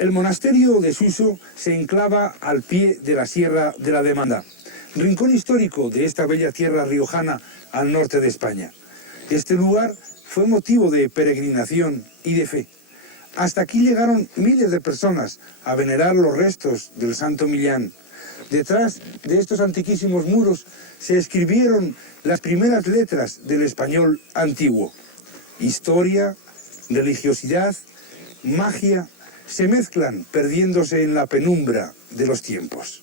El monasterio de Suso se enclava al pie de la Sierra de la Demanda, rincón histórico de esta bella tierra riojana al norte de España. Este lugar fue motivo de peregrinación y de fe. Hasta aquí llegaron miles de personas a venerar los restos del santo Millán. Detrás de estos antiquísimos muros se escribieron las primeras letras del español antiguo. Historia, religiosidad, magia, se mezclan perdiéndose en la penumbra de los tiempos.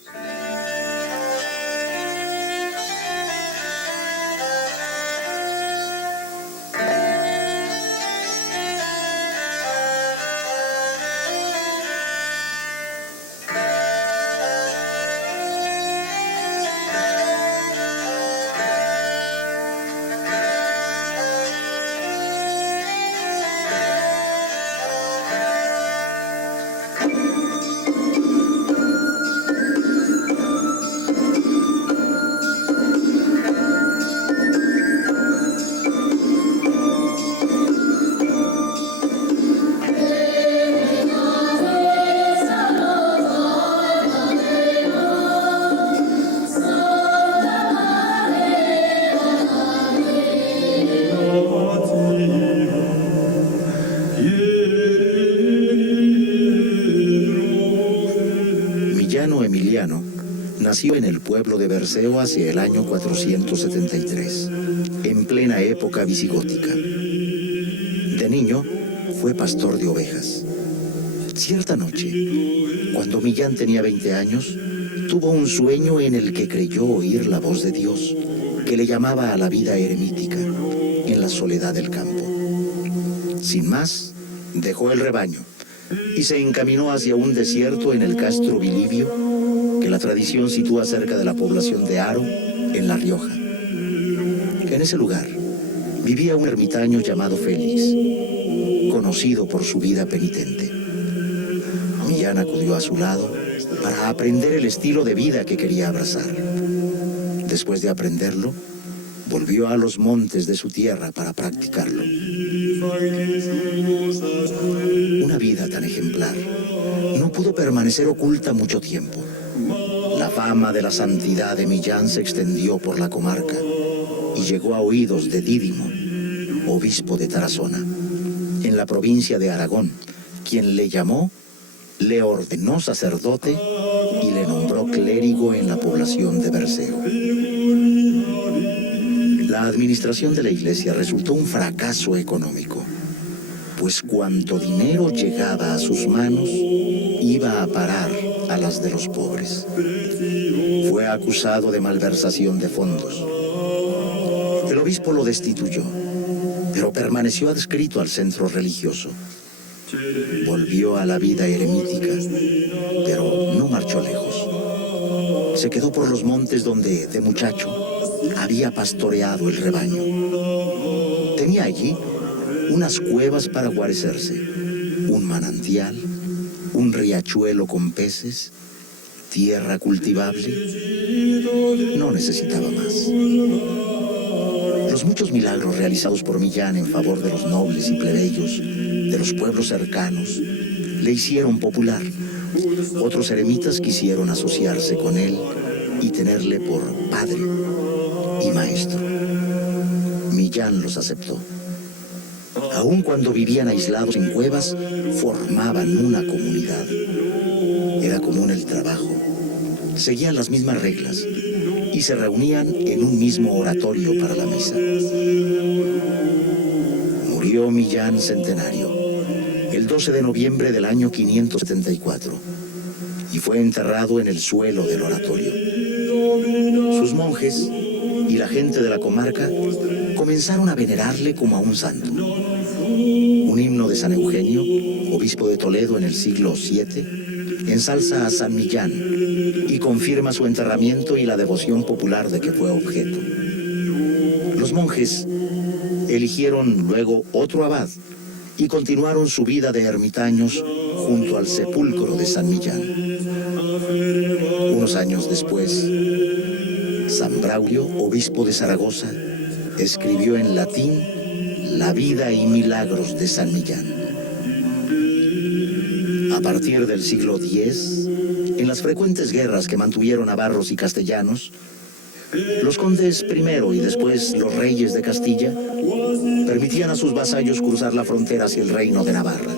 Emiliano nació en el pueblo de Berceo hacia el año 473, en plena época visigótica. De niño fue pastor de ovejas. Cierta noche, cuando Millán tenía 20 años, tuvo un sueño en el que creyó oír la voz de Dios, que le llamaba a la vida eremítica, en la soledad del campo. Sin más, dejó el rebaño y se encaminó hacia un desierto en el castro Bilibio, que la tradición sitúa cerca de la población de Haro, en La Rioja. En ese lugar vivía un ermitaño llamado Félix, conocido por su vida penitente. Millán acudió a su lado para aprender el estilo de vida que quería abrazar. Después de aprenderlo, volvió a los montes de su tierra para practicarlo. Una vida tan ejemplar no pudo permanecer oculta mucho tiempo. La fama de la santidad de Millán se extendió por la comarca y llegó a oídos de Dídimo, obispo de Tarazona, en la provincia de Aragón, quien le llamó, le ordenó sacerdote y le nombró clérigo en la población de Berceo. La administración de la iglesia resultó un fracaso económico, pues cuanto dinero llegaba a sus manos iba a parar a las de los pobres. Fue acusado de malversación de fondos. El obispo lo destituyó, pero permaneció adscrito al centro religioso. Volvió a la vida eremítica, pero no marchó lejos. Se quedó por los montes donde, de muchacho, había pastoreado el rebaño. Tenía allí unas cuevas para guarecerse, un manantial, un riachuelo con peces, tierra cultivable. No necesitaba más. Los muchos milagros realizados por Millán en favor de los nobles y plebeyos de los pueblos cercanos le hicieron popular. Otros eremitas quisieron asociarse con él y tenerle por padre y maestro. Millán los aceptó. Aun cuando vivían aislados en cuevas, formaban una comunidad. Era común el trabajo. Seguían las mismas reglas y se reunían en un mismo oratorio para la misa. Murió Millán centenario el 12 de noviembre del año 574 y fue enterrado en el suelo del oratorio. Sus monjes y la gente de la comarca comenzaron a venerarle como a un santo. Un himno de San Eugenio, obispo de Toledo en el siglo VII, ensalza a San Millán y confirma su enterramiento y la devoción popular de que fue objeto. Los monjes eligieron luego otro abad y continuaron su vida de ermitaños junto al sepulcro de San Millán. Unos años después, San Braulio, obispo de Zaragoza, escribió en latín la vida y milagros de San Millán. A partir del siglo X, en las frecuentes guerras que mantuvieron navarros y castellanos, los condes primero y después los reyes de Castilla permitían a sus vasallos cruzar la frontera hacia el reino de Navarra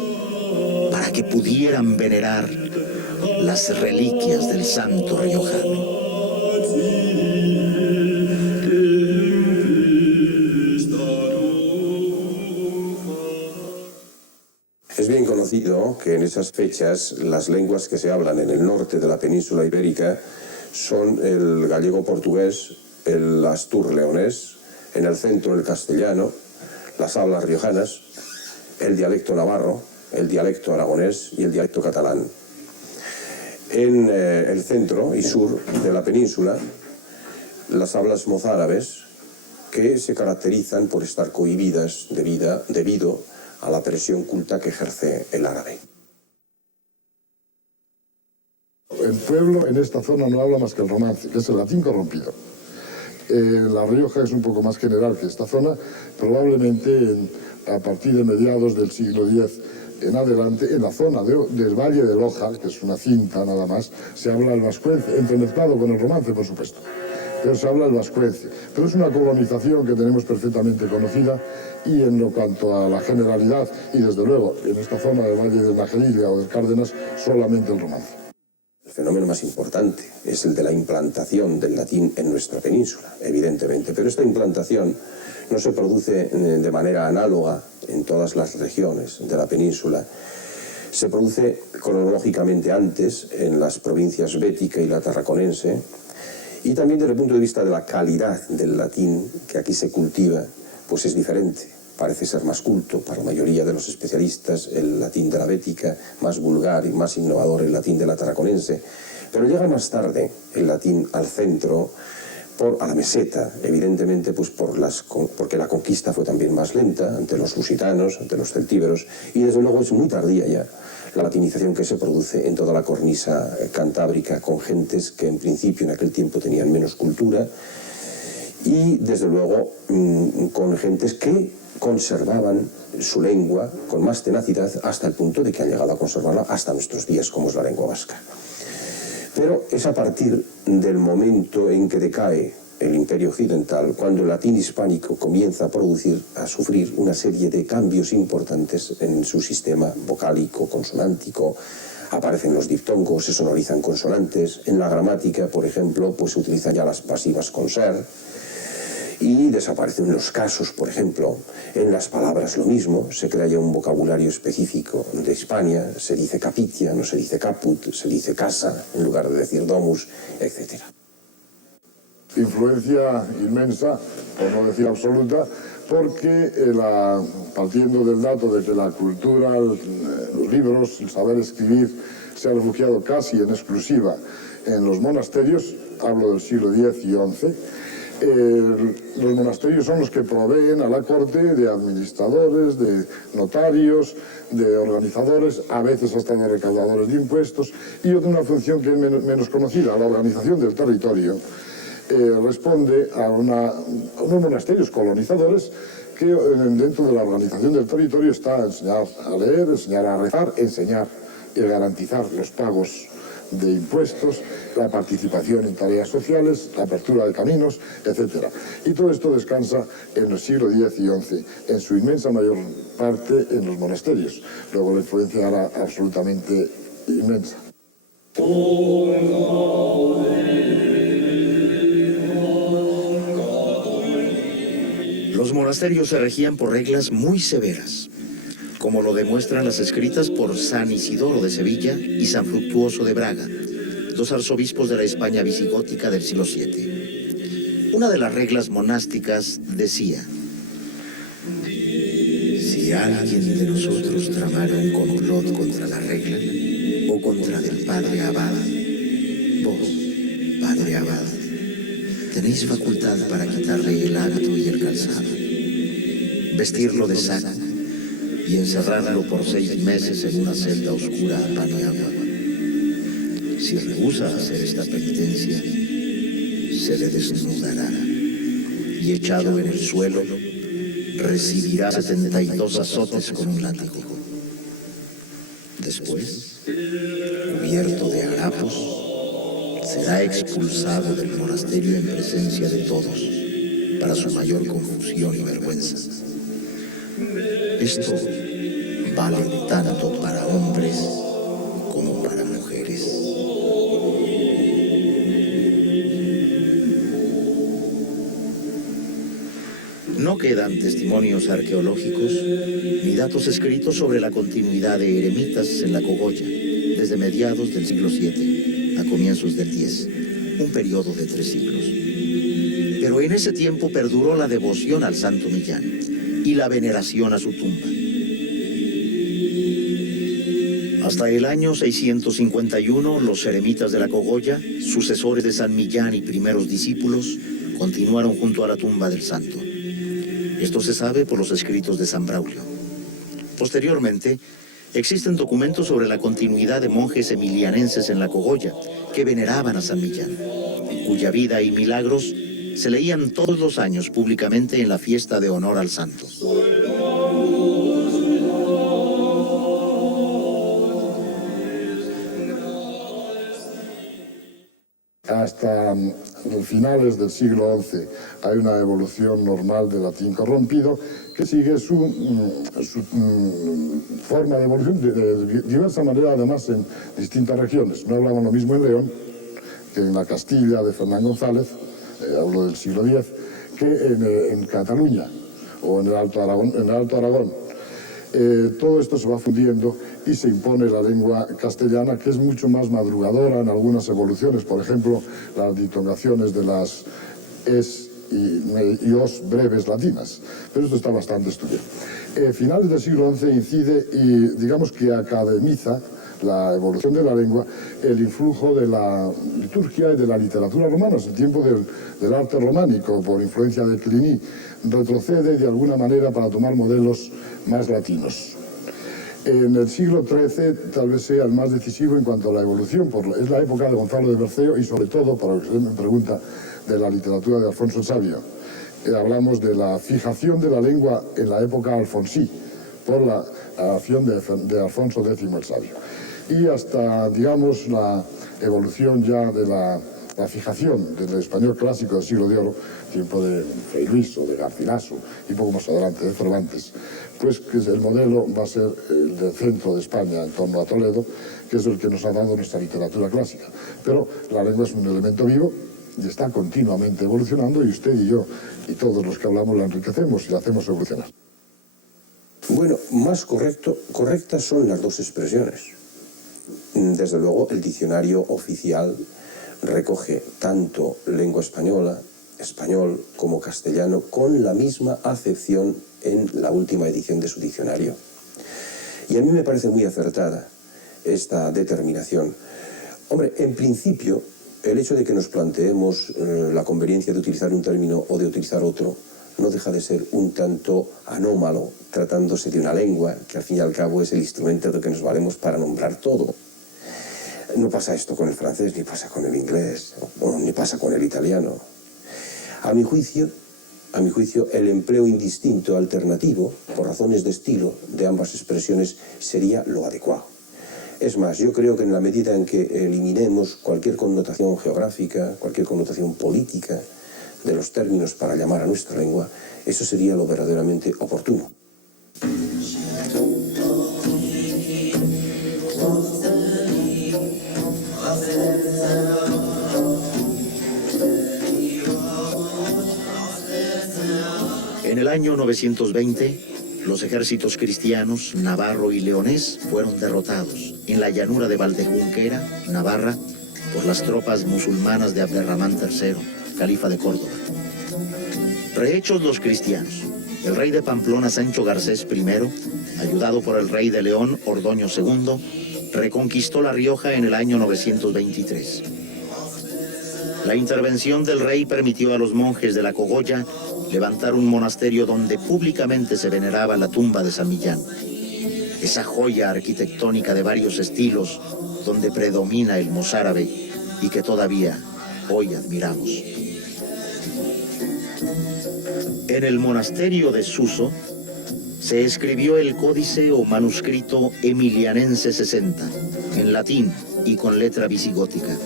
para que pudieran venerar las reliquias del santo riojano. Es bien conocido que en esas fechas las lenguas que se hablan en el norte de la península ibérica son el gallego-portugués, el astur-leonés, en el centro el castellano, las hablas riojanas, el dialecto navarro, el dialecto aragonés y el dialecto catalán. En el centro y sur de la península, las hablas mozárabes, que se caracterizan por estar cohibidas debido a la presión culta que ejerce el árabe. El pueblo en esta zona no habla más que el romance, que es el latín corrompido. La Rioja es un poco más general que esta zona, probablemente a partir de mediados del siglo X en adelante, en la zona del Valle de Loja, que es una cinta nada más, se habla el vascuence, entremezclado con el romance, por supuesto, pero se habla el vascuence. Pero es una colonización que tenemos perfectamente conocida y en lo cuanto a la generalidad, y desde luego en esta zona del Valle de Najerilla o del Cárdenas, solamente el romance. El fenómeno más importante es el de la implantación del latín en nuestra península, evidentemente, pero esta implantación no se produce de manera análoga en todas las regiones de la península. Se produce cronológicamente antes en las provincias bética y la tarraconense, y también desde el punto de vista de la calidad del latín que aquí se cultiva, pues es diferente. Parece ser más culto para la mayoría de los especialistas el latín de la bética, más vulgar y más innovador el latín de la tarraconense. Pero llega más tarde el latín al centro, a la meseta, evidentemente pues porque la conquista fue también más lenta ante los lusitanos, ante los celtíberos, y desde luego es muy tardía ya la latinización que se produce en toda la cornisa cantábrica con gentes que en principio en aquel tiempo tenían menos cultura y desde luego con gentes que conservaban su lengua con más tenacidad hasta el punto de que han llegado a conservarla hasta nuestros días, como es la lengua vasca. Pero es a partir del momento en que decae el Imperio Occidental, cuando el latín hispánico comienza a sufrir una serie de cambios importantes en su sistema vocálico, consonántico. Aparecen los diptongos, se sonorizan consonantes. En la gramática, por ejemplo, pues se utilizan ya las pasivas con ser. Y desaparecen los casos, por ejemplo. En las palabras lo mismo, se crea ya un vocabulario específico de Hispania, se dice capitia, no se dice caput, se dice casa, en lugar de decir domus, etc. Influencia inmensa, por no decir absoluta, porque partiendo del dato de que la cultura, los libros, el saber escribir, se ha refugiado casi en exclusiva en los monasterios, hablo del siglo X y XI, los monasterios son los que proveen a la corte de administradores, de notarios, de organizadores, a veces hasta de recaudadores de impuestos, y otra una función que es menos conocida, la organización del territorio. Responde a unos monasterios colonizadores que dentro de la organización del territorio está enseñar a leer, enseñar a rezar, enseñar y garantizar los pagos de impuestos, la participación en tareas sociales, la apertura de caminos, etc. Y todo esto descansa en el siglo X y XI, en su inmensa mayor parte en los monasterios. Luego la influencia era absolutamente inmensa. Los monasterios se regían por reglas muy severas, como lo demuestran las escritas por San Isidoro de Sevilla y San Fructuoso de Braga, dos arzobispos de la España visigótica del siglo VII. Una de las reglas monásticas decía: si alguien de nosotros tramara un complot contra la regla o contra el padre abad, vos, padre abad, tenéis facultad para quitarle el hábito y el calzado, vestirlo de saco y encerrarlo por 6 meses en una celda oscura a pan y agua. Si rehúsa hacer esta penitencia, se le desnudará y echado en el suelo, recibirá 72 azotes con un látigo. Después, cubierto de harapos, será expulsado del monasterio en presencia de todos, para su mayor confusión y vergüenza. Esto vale tanto para hombres como para mujeres. No quedan testimonios arqueológicos ni datos escritos sobre la continuidad de eremitas en la Cogolla desde mediados del siglo VII a comienzos del X, un periodo de 3 siglos. Pero en ese tiempo perduró la devoción al santo Millán y la veneración a su tumba. Hasta el año 651, los eremitas de la Cogolla, sucesores de San Millán y primeros discípulos, continuaron junto a la tumba del santo. Esto se sabe por los escritos de San Braulio. Posteriormente, existen documentos sobre la continuidad de monjes emilianenses en la Cogolla que veneraban a San Millán, cuya vida y milagros se leían todos los años públicamente en la fiesta de honor al santo. Hasta finales del siglo XI hay una evolución normal del latín corrompido que sigue su forma de evolución de diversa manera, además en distintas regiones. No hablamos lo mismo en León que en la Castilla de Fernán González, hablo del siglo X, que en Cataluña o en el Alto Aragón. Todo esto se va fundiendo y se impone la lengua castellana, que es mucho más madrugadora en algunas evoluciones. Por ejemplo, las ditongaciones de las es y os breves latinas. Pero esto está bastante estudiado. Finales del siglo XI incide y digamos que academiza la evolución de la lengua el influjo de la liturgia y de la literatura romana. Es el tiempo del arte románico, por influencia de Pliny, retrocede de alguna manera para tomar modelos más latinos. En el siglo XIII tal vez sea el más decisivo en cuanto a la evolución, es la época de Gonzalo de Berceo y sobre todo, para lo que se me pregunta, de la literatura de Alfonso el Sabio. Hablamos de la fijación de la lengua en la época alfonsí, por la acción de Alfonso X el Sabio. Y hasta, digamos, la evolución ya de la fijación del español clásico del siglo de oro, tiempo de Fray Luis o de Garcilaso y poco más adelante de Cervantes, pues que el modelo va a ser el del centro de España, en torno a Toledo, que es el que nos ha dado nuestra literatura clásica. Pero la lengua es un elemento vivo y está continuamente evolucionando, y usted y yo y todos los que hablamos la enriquecemos y la hacemos evolucionar. Bueno, más correctas son las dos expresiones. Desde luego, el diccionario oficial recoge tanto lengua española, español como castellano, con la misma acepción en la última edición de su diccionario. Y a mí me parece muy acertada esta determinación. Hombre, en principio, el hecho de que nos planteemos la conveniencia de utilizar un término o de utilizar otro no deja de ser un tanto anómalo, tratándose de una lengua que al fin y al cabo es el instrumento de que nos valemos para nombrar todo. No pasa esto con el francés, ni pasa con el inglés, ni pasa con el italiano. A mi juicio, el empleo indistinto alternativo, por razones de estilo, de ambas expresiones sería lo adecuado. Es más, yo creo que en la medida en que eliminemos cualquier connotación geográfica, cualquier connotación política de los términos para llamar a nuestra lengua, eso sería lo verdaderamente oportuno. En el año 920, los ejércitos cristianos, navarro y leonés, fueron derrotados en la llanura de Valdejunquera, Navarra, por las tropas musulmanas de Abderramán III, califa de Córdoba. Rehechos los cristianos, el rey de Pamplona, Sancho Garcés I, ayudado por el rey de León, Ordoño II, reconquistó La Rioja en el año 923. La intervención del rey permitió a los monjes de la Cogolla levantar un monasterio donde públicamente se veneraba la tumba de San Millán, esa joya arquitectónica de varios estilos donde predomina el mozárabe y que todavía hoy admiramos. En el monasterio de Suso, se escribió el códice o manuscrito Emilianense 60, en latín y con letra visigótica.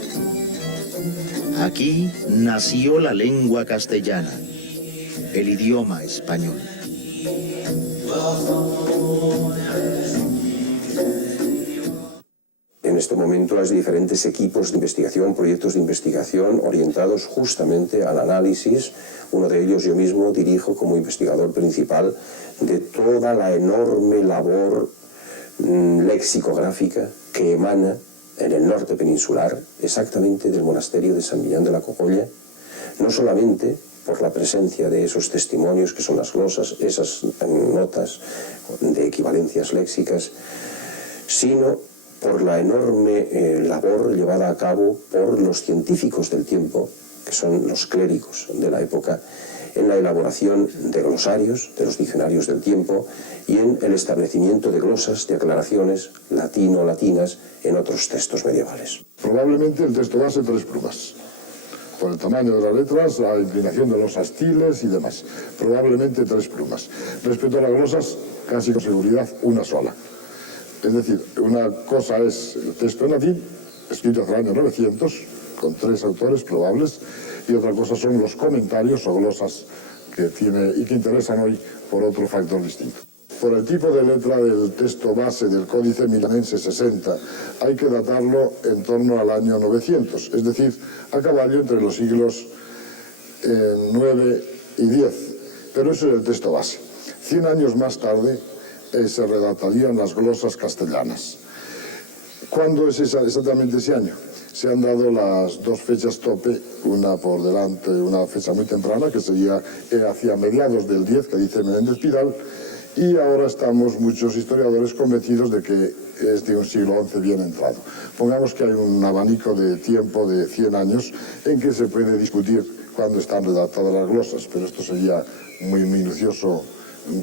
Aquí nació la lengua castellana, el idioma español. En este momento hay diferentes equipos de investigación, proyectos de investigación orientados justamente al análisis. Uno de ellos yo mismo dirijo como investigador principal de toda la enorme labor lexicográfica que emana en el norte peninsular, exactamente del monasterio de San Millán de la Cogolla, no solamente por la presencia de esos testimonios que son las glosas, esas notas de equivalencias léxicas, sino por la enorme labor llevada a cabo por los científicos del tiempo, que son los clérigos de la época, en la elaboración de glosarios, de los diccionarios del tiempo, y en el establecimiento de glosas, de aclaraciones latino-latinas en otros textos medievales. Probablemente el texto base 3 plumas. Por el tamaño de las letras, la inclinación de los astiles y demás. Probablemente 3 plumas. Respecto a las glosas, casi con seguridad, una sola. Es decir, una cosa es el texto en latín, escrito hacia el año 900, con 3 autores probables, y otra cosa son los comentarios o glosas que tiene y que interesan hoy por otro factor distinto. Por el tipo de letra del texto base del Códice Emilianense 60, hay que datarlo en torno al año 900, es decir, a caballo entre los siglos 9 y 10. Pero eso es el texto base. 100 años más tarde se redactarían las glosas castellanas. ¿Cuándo es exactamente ese año? Se han dado las 2 fechas tope, una por delante, una fecha muy temprana, que sería hacia mediados del 10, que dice Menéndez Pidal, y ahora estamos muchos historiadores convencidos de que es de un siglo XI bien entrado. Pongamos que hay un abanico de tiempo de 100 años en que se puede discutir cuándo están redactadas las glosas, pero esto sería muy minucioso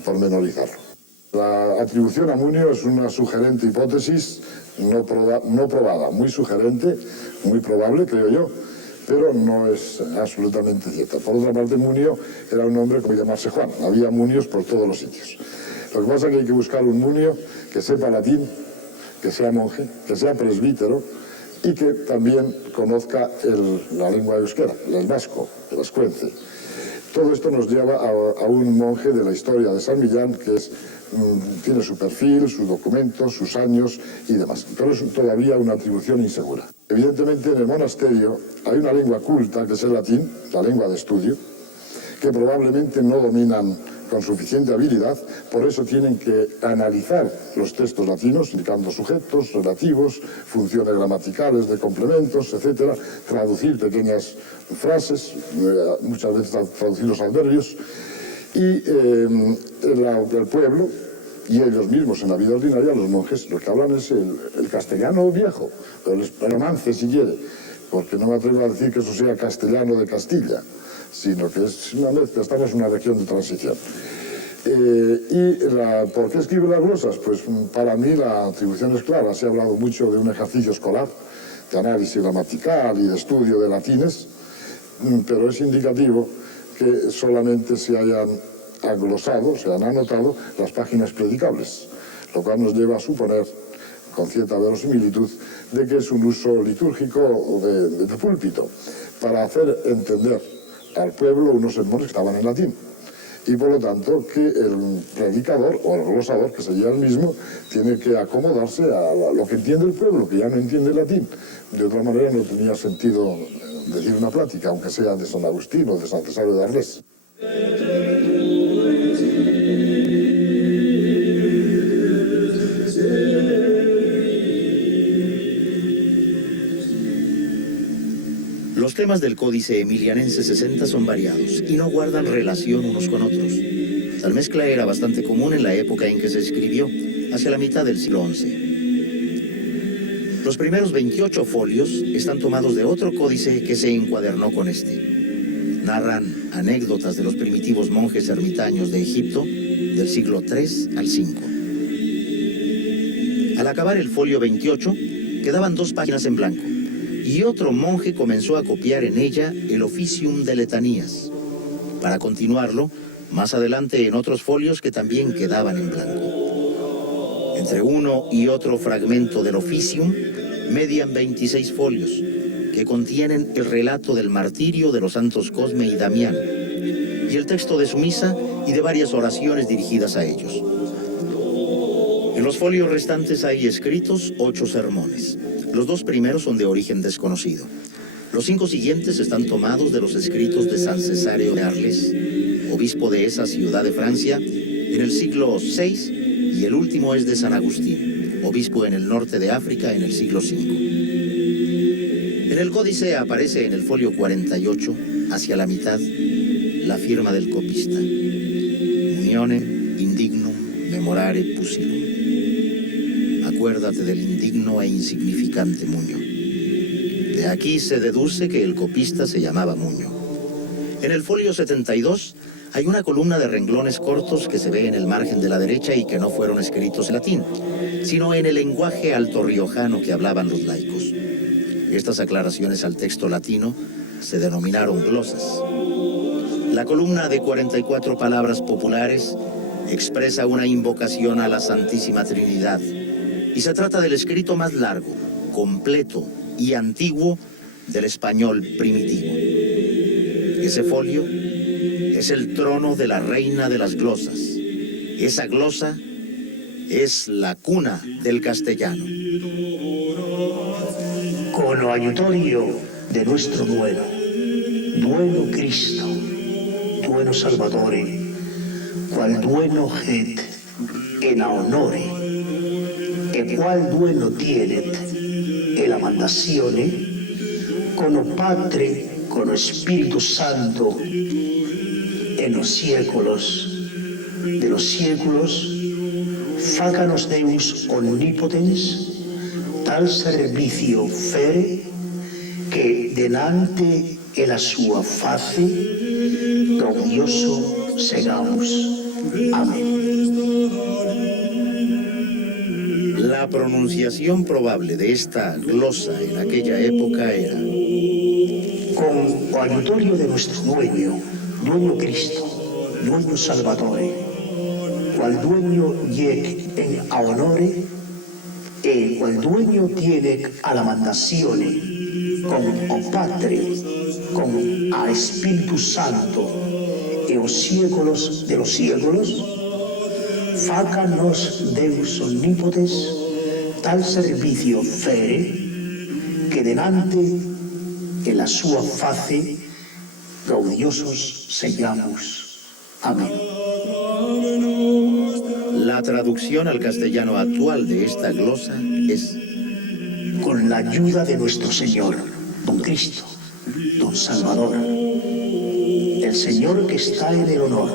pormenorizarlo. La atribución a Munio es una sugerente hipótesis no probada, muy sugerente, muy probable, creo yo, pero no es absolutamente cierta. Por otra parte, Munio era un hombre como llamarse Juan, había Munios por todos los sitios. Lo que pasa es que hay que buscar un Munio que sepa latín, que sea monje, que sea presbítero y que también conozca la lengua euskera, el vasco, el ascuence. Todo esto nos lleva a un monje de la historia de San Millán que tiene su perfil, sus documentos, sus años y demás. Pero es todavía una atribución insegura. Evidentemente en el monasterio hay una lengua culta que es el latín, la lengua de estudio, que probablemente no dominan con suficiente habilidad, por eso tienen que analizar los textos latinos, indicando sujetos, relativos, funciones gramaticales de complementos, etcétera, traducir pequeñas frases, muchas veces traducir los adverbios, y el pueblo y ellos mismos en la vida ordinaria, los monjes, lo que hablan es el castellano viejo, el romance si quiere, porque no me atrevo a decir que eso sea castellano de Castilla, sino que es una mezcla, estamos en una región de transición. ¿Por qué escribe las glosas? Pues para mí la atribución es clara, se ha hablado mucho de un ejercicio escolar, de análisis gramatical y de estudio de latines, pero es indicativo que solamente se hayan anglosado, se han anotado las páginas predicables, lo cual nos lleva a suponer, con cierta verosimilitud, de que es un uso litúrgico de púlpito, para hacer entender al pueblo unos sermones que estaban en latín. Y por lo tanto que el predicador o el glosador, que sería el mismo, tiene que acomodarse a lo que entiende el pueblo, que ya no entiende latín. De otra manera no tenía sentido decir una plática, aunque sea de San Agustín o de San Cesario de Arles. Los temas del Códice Emilianense 60 son variados y no guardan relación unos con otros. Tal mezcla era bastante común en la época en que se escribió, hacia la mitad del siglo XI. Los primeros 28 folios están tomados de otro códice que se encuadernó con este. Narran anécdotas de los primitivos monjes ermitaños de Egipto del siglo III al V. Al acabar el folio 28, quedaban 2 páginas en blanco. Y otro monje comenzó a copiar en ella el Officium de Letanías. Para continuarlo, Más adelante en otros folios que también quedaban en blanco. Entre uno y otro fragmento del Officium median 26 folios, que contienen el relato del martirio de los santos Cosme y Damián, y el texto de su misa y de varias oraciones dirigidas a ellos. En los folios restantes hay escritos 8 sermones. Los 2 primeros son de origen desconocido. Los 5 siguientes están tomados de los escritos de San Cesáreo de Arles, obispo de esa ciudad de Francia, en el siglo VI, y el último es de San Agustín, obispo en el norte de África en el siglo V. En el códice aparece en el folio 48, hacia la mitad, la firma del copista. Unionem indignum memorare pusilum. Acuérdate del indigno e insignificante Muño. De aquí se deduce que el copista se llamaba Muño. En el folio 72 hay una columna de renglones cortos que se ve en el margen de la derecha y que no fueron escritos en latín, sino en el lenguaje altorriojano que hablaban los laicos. Estas aclaraciones al texto latino se denominaron glosas. La columna de 44 palabras populares expresa una invocación a la Santísima Trinidad y se trata del escrito más largo, completo y antiguo del español primitivo. Ese folio es el trono de la reina de las glosas. Esa glosa es la cuna del castellano. Con lo aiutorio de nuestro duelo Cristo, duelo Salvatore, qual duelo het en a honore, e qual duelo tienet e la mandazione, con o Padre, con o Espíritu Santo, en los sièculos de los sièculos, fácanos Deus omnipotens, tal servicio fere, que denante e la sua face, glorioso segamos. Amén. La pronunciación probable de esta glosa en aquella época era: Con o aiutorio de nuestro dueño Cristo, dueño Salvatore, cual dueño yec en a honore, e qual dueño tiene a la mandazione, con o Padre, con a Espíritu Santo, e os sièculos de los sièculos, fácanos Deus omnipotens, tal servicio fere, que denante en la sua face gaudiosos seamos. Amén. La traducción al castellano actual de esta glosa es: Con la ayuda de nuestro Señor, don Cristo, don Salvador, el Señor que está en el honor,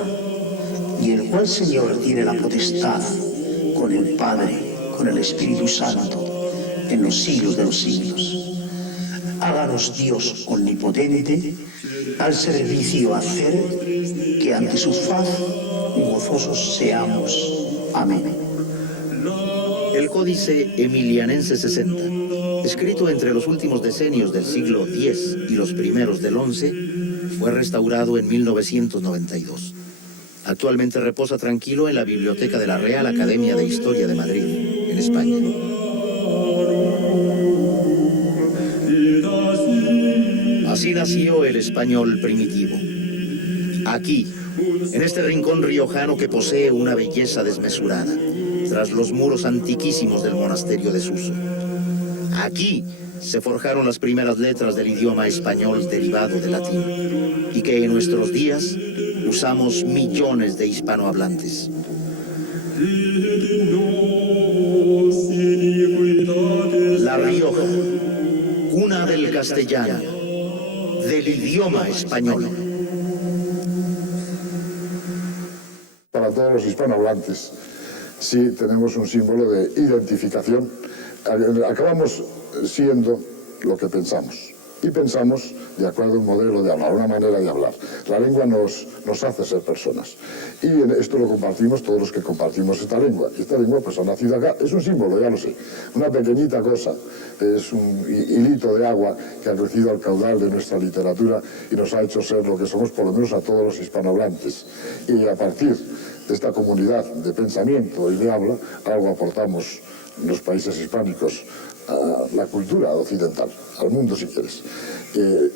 y el cual Señor tiene la potestad, con el Padre, con el Espíritu Santo, en los siglos de los siglos. Háganos Dios omnipotente, al servicio hacer, que ante su faz gozosos seamos. Amén. el Códice Emilianense 60, escrito entre los últimos decenios del siglo X y los primeros del XI, fue restaurado en 1992. Actualmente reposa tranquilo en la biblioteca de la Real Academia de Historia de Madrid, en España. Así nació el español primitivo. Aquí, en este rincón riojano que posee una belleza desmesurada, tras los muros antiquísimos del monasterio de Suso. Aquí se forjaron las primeras letras del idioma español derivado del latín, y que en nuestros días usamos millones de hispanohablantes. La Rioja, cuna del castellano, del idioma español. Para todos los hispanohablantes, sí tenemos un símbolo de identificación. Acabamos siendo lo que pensamos. y pensamos de acuerdo a un modelo de hablar, una manera de hablar. La lengua nos hace ser personas. Y esto lo compartimos todos los que compartimos esta lengua. Y esta lengua pues ha nacido acá, es un símbolo, ya lo sé, una pequeñita cosa, es un hilito de agua que ha crecido al caudal de nuestra literatura y nos ha hecho ser lo que somos, por lo menos a todos los hispanohablantes. Y a partir de esta comunidad de pensamiento y de habla, algo aportamos los países hispánicos a la cultura occidental, al mundo si quieres.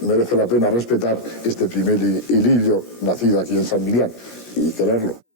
Merece la pena respetar este primer hilillo nacido aquí en San Millán y quererlo.